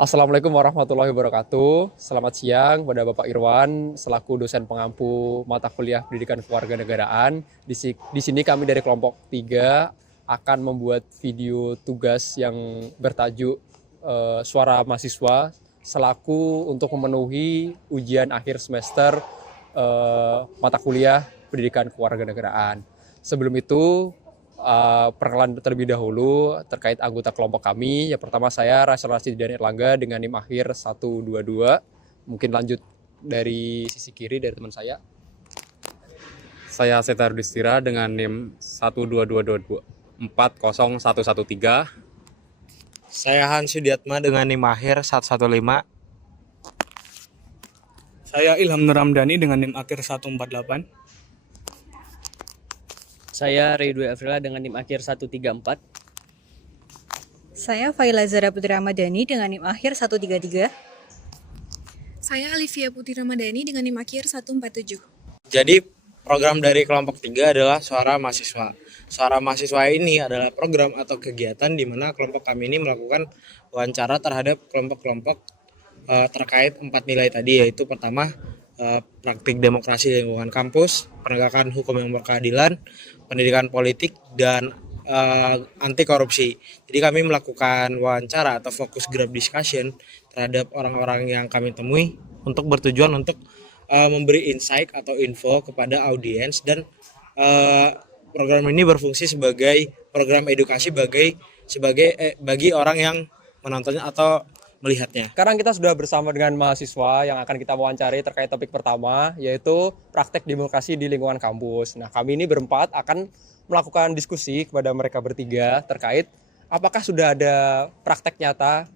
Assalamualaikum warahmatullahi wabarakatuh. Selamat siang pada Bapak Irwan selaku dosen pengampu mata kuliah Pendidikan Kewarganegaraan. Di sini kami dari kelompok 3 akan membuat video tugas yang bertajuk Suara Mahasiswa selaku untuk memenuhi ujian akhir semester mata kuliah Pendidikan Kewarganegaraan. Sebelum itu, perkenalan terlebih dahulu terkait anggota kelompok kami. Yang pertama saya Rasul Rasidhan Erlangga dengan NIM akhir 122. Mungkin lanjut dari sisi kiri dari teman saya. Saya Setar Distira dengan NIM 122240113. Saya Hans Sudiatma dengan NIM akhir 115. Saya Ilham Nur Ramdhani dengan NIM akhir 148. Saya Ridwi Afrila dengan NIM akhir 134. Saya Faila Zara Putri Ramadhani dengan NIM akhir 133. Saya Alivia Putri Ramadhani dengan NIM akhir 147. Jadi program dari kelompok 3 adalah Suara Mahasiswa. Suara Mahasiswa ini adalah program atau kegiatan di mana kelompok kami ini melakukan wawancara terhadap kelompok-kelompok terkait 4 nilai tadi, yaitu pertama praktik demokrasi di lingkungan kampus, penegakan hukum yang berkeadilan, pendidikan politik, dan anti korupsi. Jadi kami melakukan wawancara atau focus group discussion terhadap orang-orang yang kami temui untuk bertujuan untuk memberi insight atau info kepada audiens, dan program ini berfungsi sebagai program edukasi bagi orang yang menontonnya atau melihatnya. Sekarang kita sudah bersama dengan mahasiswa yang akan kita wawancari terkait topik pertama, yaitu praktek demokrasi di lingkungan kampus. Nah, kami ini berempat akan melakukan diskusi kepada mereka bertiga terkait apakah sudah ada praktek nyata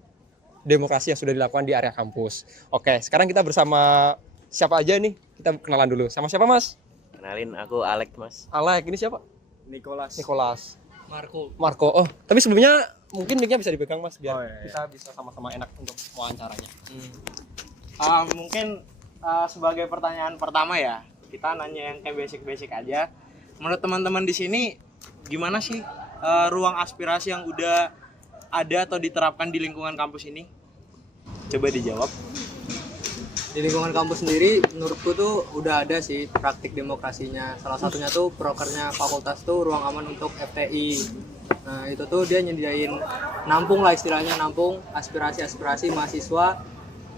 demokrasi yang sudah dilakukan di area kampus. Oke, sekarang kita bersama siapa aja nih? Kita kenalan dulu. Sama siapa, Mas? Kenalin, aku Alek, Mas. Alek, ini siapa? Nicholas. Marco. Oh, tapi sebelumnya mungkin linknya bisa dipegang, Mas, biar kita bisa sama-sama enak untuk wawancaranya. Mungkin sebagai pertanyaan pertama ya, kita nanya yang kayak basic-basic aja. Menurut teman-teman di sini, gimana sih ruang aspirasi yang udah ada atau diterapkan di lingkungan kampus ini? Coba dijawab. Di lingkungan kampus sendiri menurutku tuh udah ada sih praktik demokrasinya. Salah satunya tuh prokernya fakultas tuh ruang aman untuk FTI. Nah itu tuh dia nyediain nampung lah, istilahnya nampung aspirasi-aspirasi mahasiswa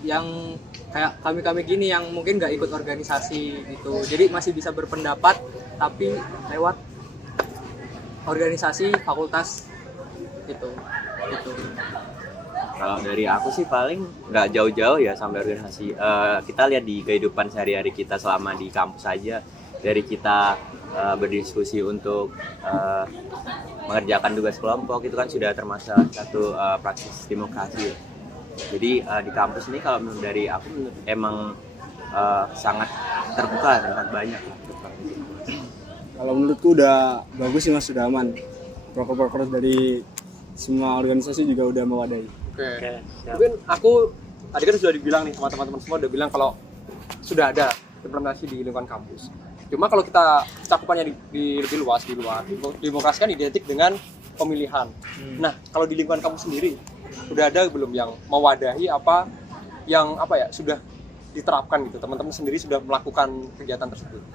yang kayak kami-kami gini yang mungkin nggak ikut organisasi gitu. Jadi masih bisa berpendapat tapi lewat organisasi fakultas gitu. Kalau dari aku sih paling nggak jauh-jauh ya sampai organisasi. Kita lihat di kehidupan sehari-hari kita selama di kampus aja. Dari kita berdiskusi untuk mengerjakan tugas kelompok, itu kan sudah termasuk satu praksis demokrasi. Jadi di kampus ini kalau dari aku emang sangat terbuka dan sangat banyak. Kalau menurutku udah bagus sih, Mas, sudah aman. Proker-proker dari semua organisasi juga udah mewadahi. Oke. Mungkin aku tadi kan sudah dibilang nih sama teman-teman semua udah bilang kalau sudah ada implementasi di lingkungan kampus. Cuma kalau kita cakupannya di lebih luas di luar, demokrasi kan identik dengan pemilihan. Nah, kalau di lingkungan kampus sendiri udah ada belum yang mewadahi sudah diterapkan gitu. Teman-teman sendiri sudah melakukan kegiatan tersebut.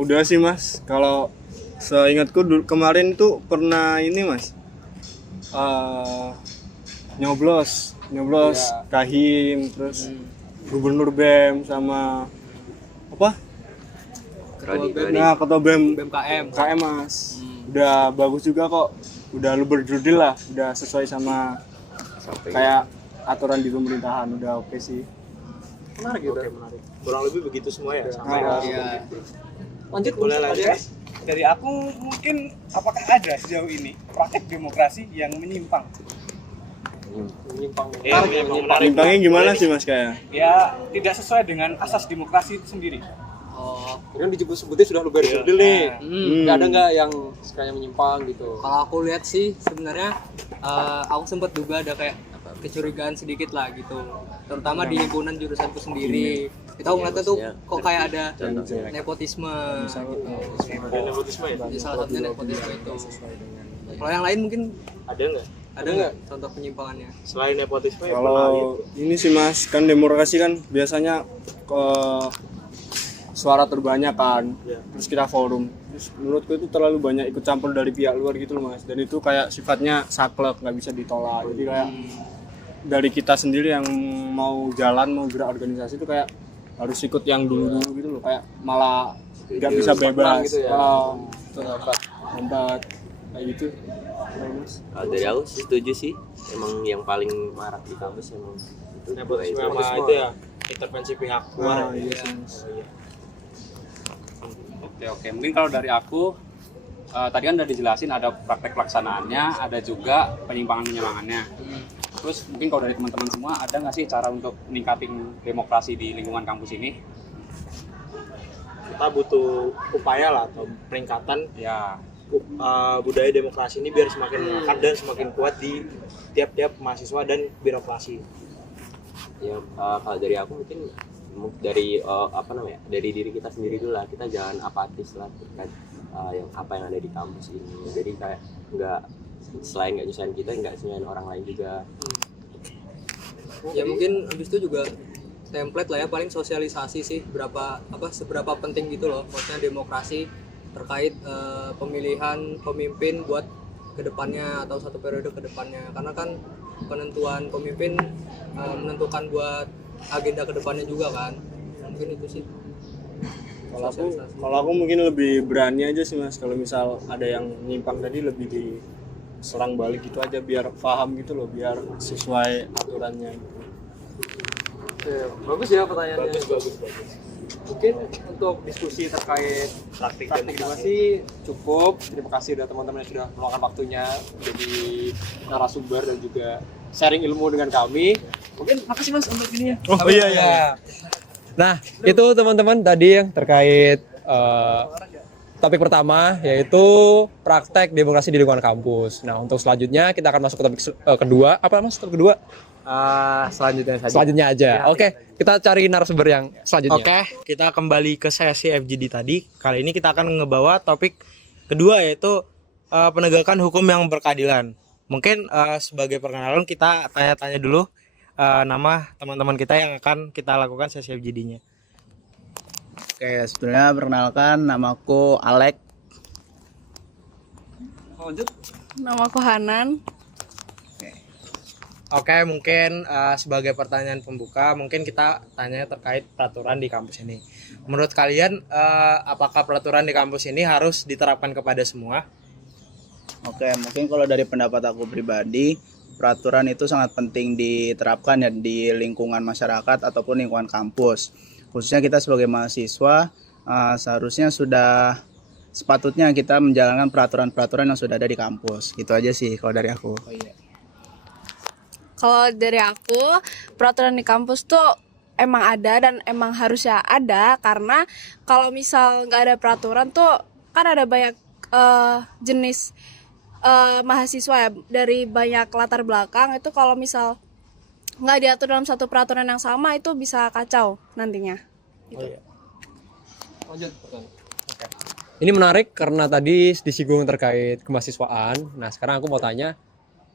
Udah sih, Mas. Kalau seingatku kemarin tuh pernah ini, Mas. Nyoblos Ya. Kahim, terus Gubernur BEM sama apa? Ketua BEM KM, Mas. Udah bagus juga kok. Udah lu berdudil lah, udah sesuai sama kayak aturan di pemerintahan, udah oke sih. Menarik gitu. Menarik. Kurang lebih begitu semua ya. Lanjut Boleh lanjut. Dari aku mungkin apakah ada sejauh ini praktek demokrasi yang menyimpang? Menyimpangnya gimana sih, Mas, kayak? Ya tidak sesuai dengan asas demokrasi itu sendiri. Kan disebut-sebutnya sudah lu berdudil nih. Nggak ada nggak yang sekalian menyimpang gitu? Kalau aku lihat sih sebenarnya aku sempat duga ada kayak kecurigaan sedikit lah gitu, terutama di himpunan jurusanku sendiri. Kita ngeliatnya tuh kok kayak ada nepotisme gitu. Nepotisme ya? Jadi salah satunya nepotisme itu. Kalau yang lain mungkin Ada nggak? Ada nggak contoh penyimpangannya? Selain nepotisme ya Kalau ini sih Mas, kan demokrasi kan biasanya ke suara terbanyak kan, terus kita forum. Terus menurutku itu terlalu banyak ikut campur dari pihak luar gitu loh Mas. Dan itu kayak sifatnya saklek, nggak bisa ditolak. Jadi kayak dari kita sendiri yang mau jalan, mau gerak organisasi itu kayak harus ikut yang dulu gitu loh. Kayak malah nggak bisa bebas. gitu ya. Lambat kayak gitu. Mas. Kalau dari aku setuju sih, emang yang paling marak di kampus emang itu nepotisme itu. sama itu ya intervensi pihak luar. Iya sih Mas. Oke. Mungkin kalau dari aku, tadi kan udah dijelasin ada praktek pelaksanaannya, ada juga penyimpangan-penyimpangannya. Terus mungkin kalau dari teman-teman semua, ada nggak sih cara untuk meningkatin demokrasi di lingkungan kampus ini? Kita butuh upaya lah atau peningkatan Ya, budaya demokrasi ini biar semakin melekat dan semakin kuat di tiap-tiap mahasiswa dan birokrasi. Ya kalau dari aku mungkin dari dari diri kita sendiri dulu lah, kita jangan apatis lah terkait yang apa yang ada di kampus ini. Jadi kayak selain nggak nyusahin kita, nggak nyusahin orang lain juga. Ya mungkin habis itu juga template lah ya, paling sosialisasi sih seberapa penting gitu loh maksudnya demokrasi terkait pemilihan pemimpin buat kedepannya atau satu periode kedepannya, karena kan penentuan pemimpin menentukan buat agenda kedepannya juga kan. Mungkin itu sih. Kalau aku mungkin lebih berani aja sih Mas, kalau misal ada yang nyimpang tadi lebih diserang balik gitu aja biar paham gitu loh, biar sesuai aturannya gitu. Bagus ya pertanyaannya. Bagus. Mungkin untuk diskusi terkait Praktik demokrasi cukup. Terima kasih udah teman-teman yang sudah meluangkan waktunya jadi narasumber dan juga sharing ilmu dengan kami. Mungkin makasih Mas untuk ini ya. Oh iya. Nah, itu teman-teman tadi yang terkait topik pertama yaitu praktek demokrasi di lingkungan kampus. Nah, untuk selanjutnya kita akan masuk ke topik kedua. Apa Mas? Topik kedua? Selanjutnya aja. Oke, kita cari narasumber yang selanjutnya. Oke, kita kembali ke sesi FGD tadi. Kali ini kita akan ngebawa topik kedua yaitu penegakan hukum yang berkeadilan. Mungkin sebagai perkenalan kita tanya-tanya dulu nama teman-teman kita yang akan kita lakukan sesi FGD-nya. Oke, sebenarnya perkenalkan, namaku Alek. Namaku Hanan. Oke, mungkin sebagai pertanyaan pembuka, mungkin kita tanya terkait peraturan di kampus ini. Menurut kalian, apakah peraturan di kampus ini harus diterapkan kepada semua? Oke, mungkin kalau dari pendapat aku pribadi, peraturan itu sangat penting diterapkan ya di lingkungan masyarakat ataupun lingkungan kampus. Khususnya kita sebagai mahasiswa, seharusnya sudah sepatutnya kita menjalankan peraturan-peraturan yang sudah ada di kampus. Gitu aja sih kalau dari aku. Kalau dari aku, peraturan di kampus tuh emang ada dan emang harusnya ada, karena kalau misal nggak ada peraturan tuh kan ada banyak jenis mahasiswa ya dari banyak latar belakang. Itu kalau misal nggak diatur dalam satu peraturan yang sama itu bisa kacau nantinya. Gitu. Lanjut. Ini menarik karena tadi disinggung terkait kemahasiswaan. Nah, sekarang aku mau tanya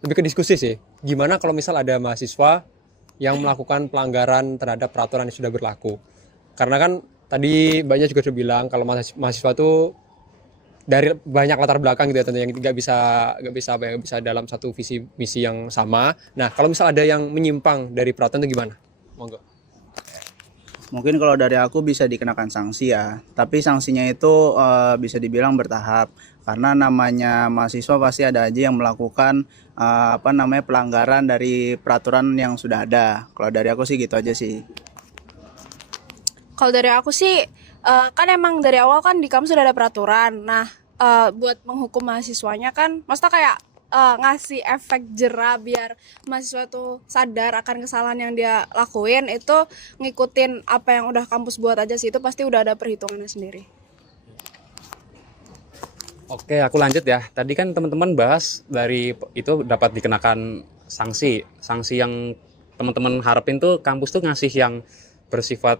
lebih ke diskusi sih. Gimana kalau misal ada mahasiswa yang melakukan pelanggaran terhadap peraturan yang sudah berlaku? Karena kan tadi banyak juga sudah bilang kalau mahasiswa tuh dari banyak latar belakang gitu ya, tentunya nggak bisa dalam satu visi misi yang sama. Nah, kalau misal ada yang menyimpang dari peraturan itu gimana? Monggo. Mungkin kalau dari aku bisa dikenakan sanksi ya, tapi sanksinya itu bisa dibilang bertahap. Karena namanya mahasiswa pasti ada aja yang melakukan pelanggaran dari peraturan yang sudah ada. Kalau dari aku sih gitu aja sih. Kalau dari aku sih kan emang dari awal kan di kampus sudah ada peraturan. Nah, buat menghukum mahasiswanya kan maksudnya kayak ngasih efek jera biar mahasiswa itu sadar akan kesalahan yang dia lakuin, itu ngikutin apa yang udah kampus buat aja sih, itu pasti udah ada perhitungannya sendiri. Oke, aku lanjut ya. Tadi kan teman-teman bahas dari itu dapat dikenakan sanksi. Sanksi yang teman-teman harapin tuh kampus tuh ngasih yang bersifat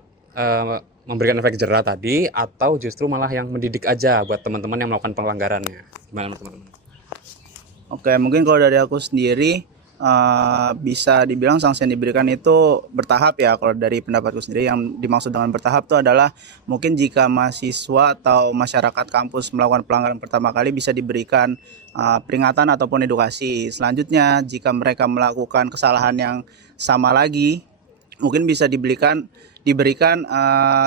memberikan efek jera tadi, atau justru malah yang mendidik aja buat teman-teman yang melakukan pelanggarannya. Gimana teman-teman? Oke, mungkin kalau dari aku sendiri bisa dibilang sanksi yang diberikan itu bertahap ya. Kalau dari pendapatku sendiri yang dimaksud dengan bertahap itu adalah mungkin jika mahasiswa atau masyarakat kampus melakukan pelanggaran pertama kali bisa diberikan peringatan ataupun edukasi. Selanjutnya jika mereka melakukan kesalahan yang sama lagi mungkin bisa diberikan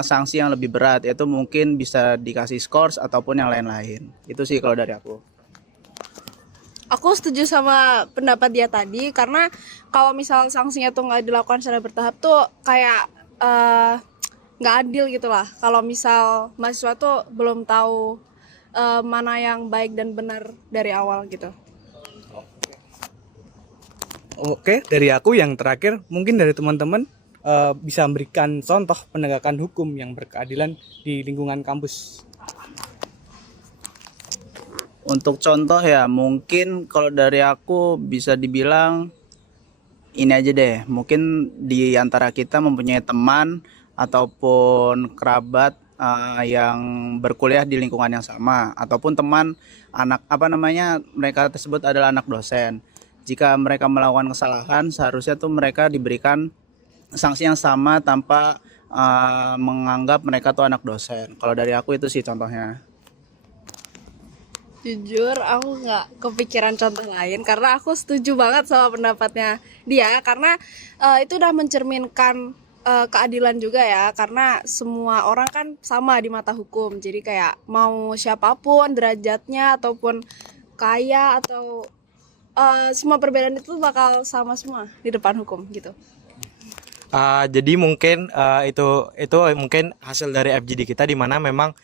sanksi yang lebih berat, yaitu mungkin bisa dikasih skors ataupun yang lain-lain. Itu sih kalau dari aku. Aku setuju sama pendapat dia tadi karena kalau misal sanksinya tuh nggak dilakukan secara bertahap tuh kayak nggak adil gitu lah. Kalau misal mahasiswa tuh belum tahu mana yang baik dan benar dari awal gitu. Oke, dari aku yang terakhir mungkin dari teman-teman bisa memberikan contoh penegakan hukum yang berkeadilan di lingkungan kampus. Untuk contoh ya, mungkin kalau dari aku bisa dibilang ini aja deh. Mungkin di antara kita mempunyai teman ataupun kerabat yang berkuliah di lingkungan yang sama, ataupun teman anak mereka tersebut adalah anak dosen. Jika mereka melakukan kesalahan, seharusnya tuh mereka diberikan sanksi yang sama tanpa menganggap mereka tuh anak dosen. Kalau dari aku itu sih contohnya. Jujur aku nggak kepikiran contoh lain karena aku setuju banget sama pendapatnya dia karena itu udah mencerminkan keadilan juga ya, karena semua orang kan sama di mata hukum. Jadi kayak mau siapapun derajatnya ataupun kaya atau semua perbedaan itu bakal sama semua di depan hukum gitu. Jadi mungkin itu mungkin hasil dari FGD kita di mana memang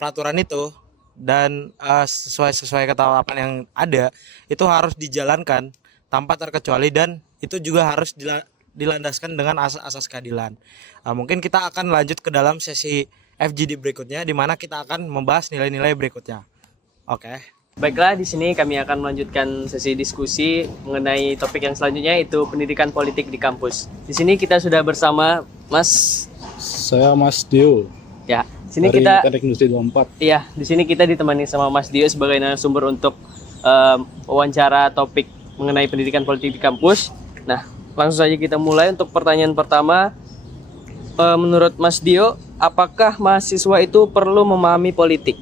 peraturan itu dan sesuai ketetapan yang ada itu harus dijalankan tanpa terkecuali, dan itu juga harus dilandaskan dengan asas keadilan. Mungkin kita akan lanjut ke dalam sesi FGD berikutnya di mana kita akan membahas nilai-nilai berikutnya. Oke. Baiklah, di sini kami akan melanjutkan sesi diskusi mengenai topik yang selanjutnya, yaitu pendidikan politik di kampus. Di sini kita sudah bersama Mas. Saya Mas Dio. Ya, sini dari kita Teknik Industri 24. Iya, di sini kita ditemani sama Mas Dio sebagai narasumber untuk wawancara topik mengenai pendidikan politik di kampus. Nah, langsung saja kita mulai untuk pertanyaan pertama. Menurut Mas Dio, apakah mahasiswa itu perlu memahami politik?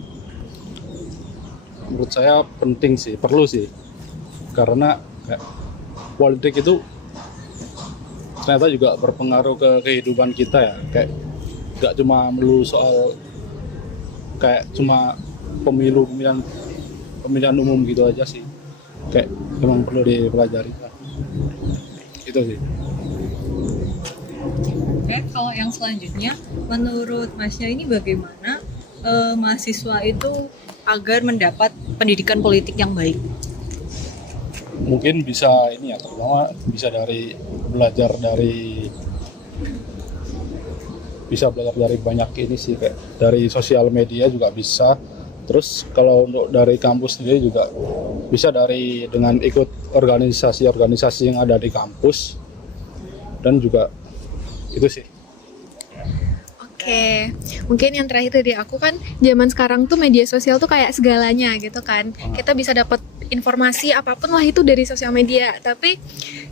Menurut saya penting sih, perlu sih. Karena politik itu ternyata juga berpengaruh ke kehidupan kita ya. Kayak gak cuma melulu soal kayak cuma pemilihan umum gitu aja sih. Kayak memang perlu dipelajari. Itu sih. Oke, kalau yang selanjutnya, menurut Masnya ini bagaimana mahasiswa itu agar mendapat pendidikan politik yang baik? Mungkin bisa ini ya, terutama bisa belajar dari banyak ini sih, kayak dari sosial media juga bisa. Terus kalau untuk dari kampus sendiri juga bisa dengan ikut organisasi-organisasi yang ada di kampus, dan juga itu sih. Oke, mungkin yang terakhir dari aku kan zaman sekarang tuh media sosial tuh kayak segalanya gitu kan. Kita bisa dapat informasi apapun lah itu dari sosial media. Tapi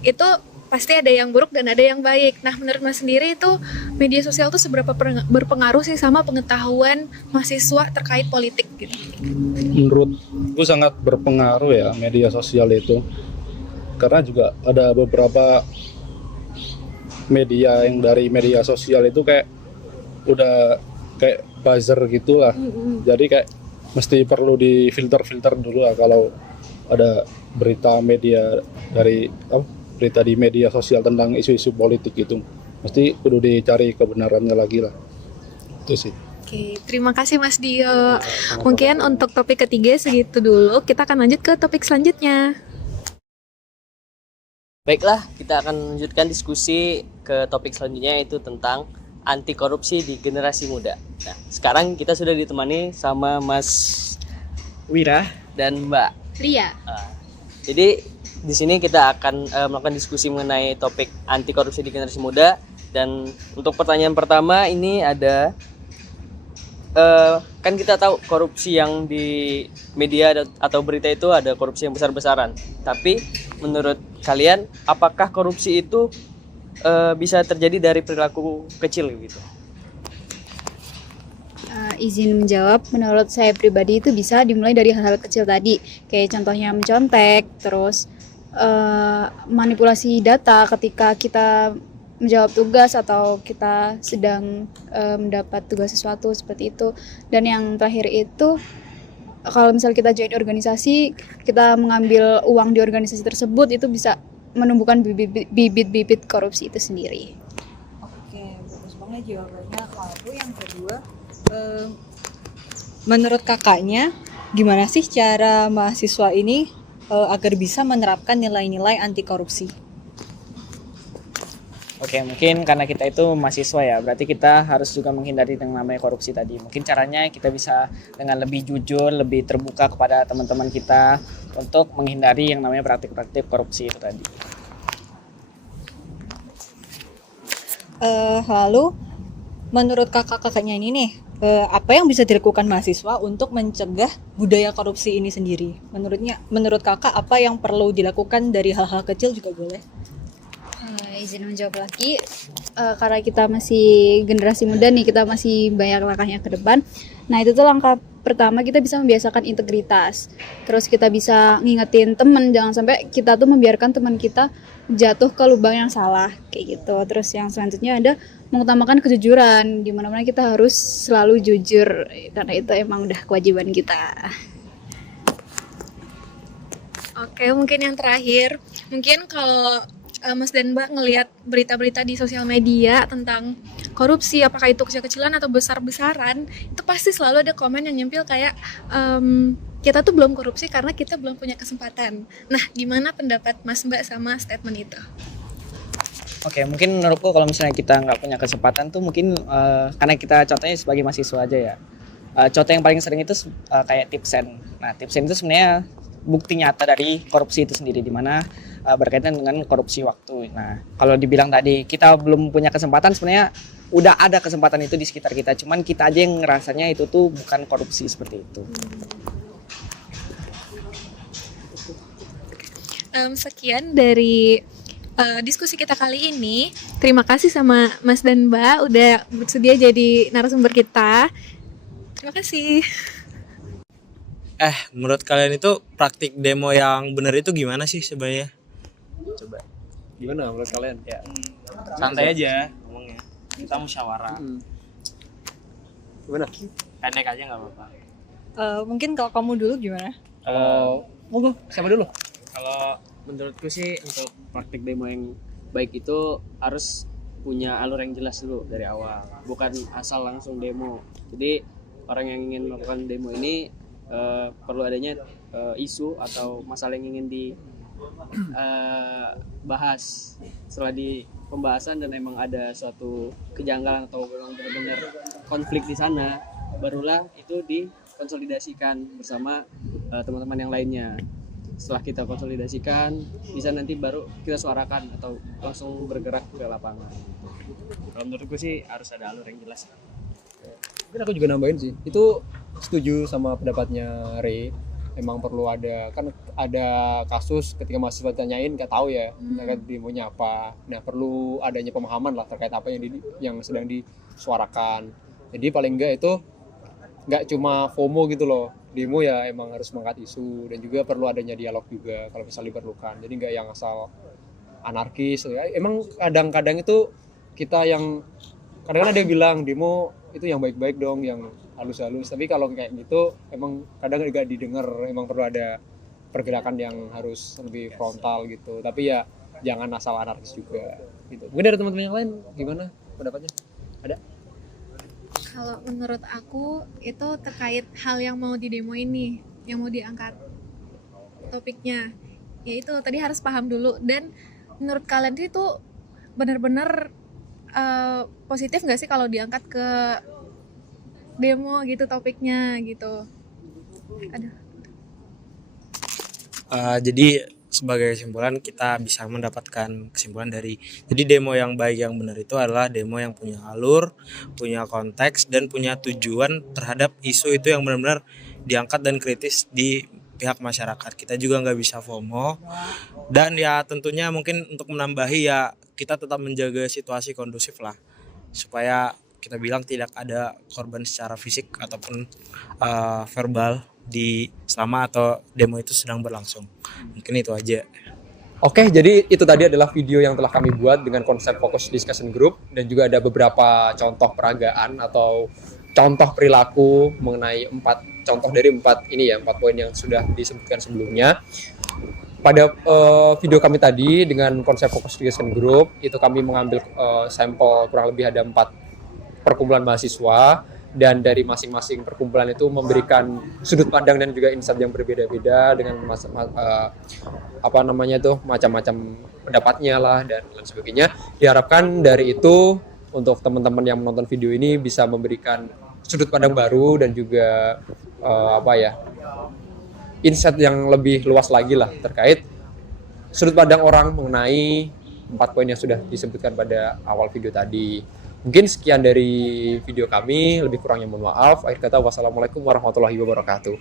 itu pasti ada yang buruk dan ada yang baik. Nah, menurut Mas sendiri itu media sosial tuh seberapa berpengaruh sih sama pengetahuan mahasiswa terkait politik gitu? Menurutku sangat berpengaruh ya media sosial itu. Karena juga ada beberapa media yang dari media sosial itu kayak udah kayak buzzer gitulah. Jadi kayak mesti perlu difilter dulu lah kalau ada berita di media sosial tentang isu-isu politik itu. Mesti kudu dicari kebenarannya lagi lah. Itu sih. Oke, terima kasih Mas Dio. Mungkin untuk topik ketiga segitu dulu. Kita akan lanjut ke topik selanjutnya. Baiklah, kita akan lanjutkan diskusi ke topik selanjutnya, yaitu tentang anti korupsi di generasi muda. Nah, sekarang kita sudah ditemani sama Mas Wira dan Mbak Lia. Jadi di sini kita akan melakukan diskusi mengenai topik anti korupsi di generasi muda. Dan untuk pertanyaan pertama ini ada, kan kita tahu korupsi yang di media atau berita itu ada korupsi yang besar-besaran. Tapi menurut kalian, apakah korupsi itu bisa terjadi dari perilaku kecil gitu? Izin menjawab, menurut saya pribadi itu bisa dimulai dari hal-hal kecil tadi, kayak contohnya mencontek, terus manipulasi data ketika kita menjawab tugas atau kita sedang mendapat tugas sesuatu seperti itu. Dan yang terakhir itu, kalau misal kita join organisasi, kita mengambil uang di organisasi tersebut, itu bisa menumbuhkan bibit-bibit korupsi itu sendiri. Oke, bagus banget jawabannya. Lalu yang kedua, menurut kakaknya, gimana sih cara mahasiswa ini agar bisa menerapkan nilai-nilai anti korupsi? Oke, mungkin karena kita itu mahasiswa ya, berarti kita harus juga menghindari yang namanya korupsi tadi. Mungkin caranya kita bisa dengan lebih jujur, lebih terbuka kepada teman-teman kita untuk menghindari yang namanya praktik-praktik korupsi itu tadi. Lalu, menurut kakak-kakaknya ini nih, apa yang bisa dilakukan mahasiswa untuk mencegah budaya korupsi ini sendiri? Menurut kakak, apa yang perlu dilakukan dari hal-hal kecil juga boleh? Izin menjawab lagi, karena kita masih generasi muda nih, kita masih banyak langkahnya ke depan. Nah, itu tuh langkah pertama, kita bisa membiasakan integritas. Terus kita bisa ngingetin teman, jangan sampai kita tuh membiarkan teman kita jatuh ke lubang yang salah kayak gitu. Terus yang selanjutnya ada mengutamakan kejujuran, di mana-mana kita harus selalu jujur, karena itu emang udah kewajiban kita. Oke, mungkin yang terakhir, mungkin kalau Mas dan Mbak ngelihat berita-berita di sosial media tentang korupsi, apakah itu kecil-kecilan atau besar-besaran, itu pasti selalu ada komen yang nyempil kayak kita tuh belum korupsi karena kita belum punya kesempatan. Nah, gimana pendapat Mas Mbak sama statement itu? Oke, mungkin menurutku kalau misalnya kita nggak punya kesempatan tuh mungkin karena kita contohnya sebagai mahasiswa aja ya. Contoh yang paling sering itu kayak tipsen. Nah, tipsen itu sebenarnya bukti nyata dari korupsi itu sendiri, di mana berkaitan dengan korupsi waktu. Nah, kalau dibilang tadi kita belum punya kesempatan, sebenarnya udah ada kesempatan itu di sekitar kita, cuman kita aja yang ngerasanya itu tuh bukan korupsi seperti itu. Sekian dari diskusi kita kali ini. Terima kasih sama Mas dan Mbak udah bersedia jadi narasumber kita. Terima kasih. Menurut kalian itu praktik demo yang benar itu gimana sih sebenarnya? Coba. Gimana menurut kalian? Ya. Santai aja ngomongnya. Kita musyawarah. Gimana? Pendek aja nggak apa-apa. Mungkin kalau kamu dulu gimana? Monggo, siapa dulu? Kalau menurutku sih untuk praktik demo yang baik itu harus punya alur yang jelas dulu dari awal, bukan asal langsung demo. Jadi orang yang ingin melakukan demo ini perlu adanya isu atau masalah yang ingin dibahas. Setelah di pembahasan dan emang ada suatu kejanggalan atau memang benar-benar konflik di sana, barulah itu dikonsolidasikan bersama teman-teman yang lainnya. Setelah kita konsolidasikan, bisa nanti baru kita suarakan atau langsung bergerak ke lapangan. Kalau menurutku sih harus ada alur yang jelas. Mungkin aku juga nambahin sih, itu setuju sama pendapatnya Ray. Emang perlu ada, kan ada kasus ketika mahasiswa tanyain nggak tahu ya terkait demonya apa. Nah, perlu adanya pemahaman lah terkait apa yang sedang disuarakan. Jadi paling enggak itu nggak cuma FOMO gitu loh. Demo ya emang harus mengangkat isu, dan juga perlu adanya dialog juga kalau misalnya diperlukan. Jadi nggak yang asal anarkis. Ya, emang kadang-kadang itu kita yang kadang-kadang ada yang bilang demo itu yang baik-baik dong, yang halus-halus. Tapi kalau kayak gitu emang kadang nggak didengar. Emang perlu ada pergerakan yang harus lebih frontal gitu. Tapi ya jangan asal anarkis juga gitu. Mungkin dari teman-teman yang lain gimana pendapatnya? Ada? Kalau menurut aku itu terkait hal yang mau didemo ini, yang mau diangkat topiknya, yaitu tadi harus paham dulu. Dan menurut kalian itu benar-benar positif nggak sih kalau diangkat ke demo gitu topiknya gitu? Jadi sebagai kesimpulan kita bisa mendapatkan kesimpulan dari jadi demo yang baik yang benar itu adalah demo yang punya alur, punya konteks dan punya tujuan terhadap isu itu yang benar-benar diangkat dan kritis di pihak masyarakat. Kita juga nggak bisa FOMO dan ya tentunya mungkin untuk menambahi ya kita tetap menjaga situasi kondusif lah supaya kita bilang tidak ada korban secara fisik ataupun verbal di selama atau demo itu sedang berlangsung. Mungkin itu aja. Oke, jadi itu tadi adalah video yang telah kami buat dengan konsep Focus Discussion Group dan juga ada beberapa contoh peragaan atau contoh perilaku mengenai 4 contoh dari 4 poin yang sudah disebutkan sebelumnya. Pada video kami tadi dengan konsep Focus Discussion Group itu kami mengambil sampel kurang lebih ada 4 perkumpulan mahasiswa dan dari masing-masing perkumpulan itu memberikan sudut pandang dan juga insight yang berbeda-beda dengan macam-macam pendapatnya lah dan lain sebagainya. Diharapkan dari itu untuk teman-teman yang menonton video ini bisa memberikan sudut pandang baru dan juga insight yang lebih luas lagi lah terkait sudut pandang orang mengenai 4 poin yang sudah disebutkan pada awal video tadi. Mungkin sekian dari video kami, lebih kurangnya mohon maaf. Akhir kata, wassalamualaikum warahmatullahi wabarakatuh.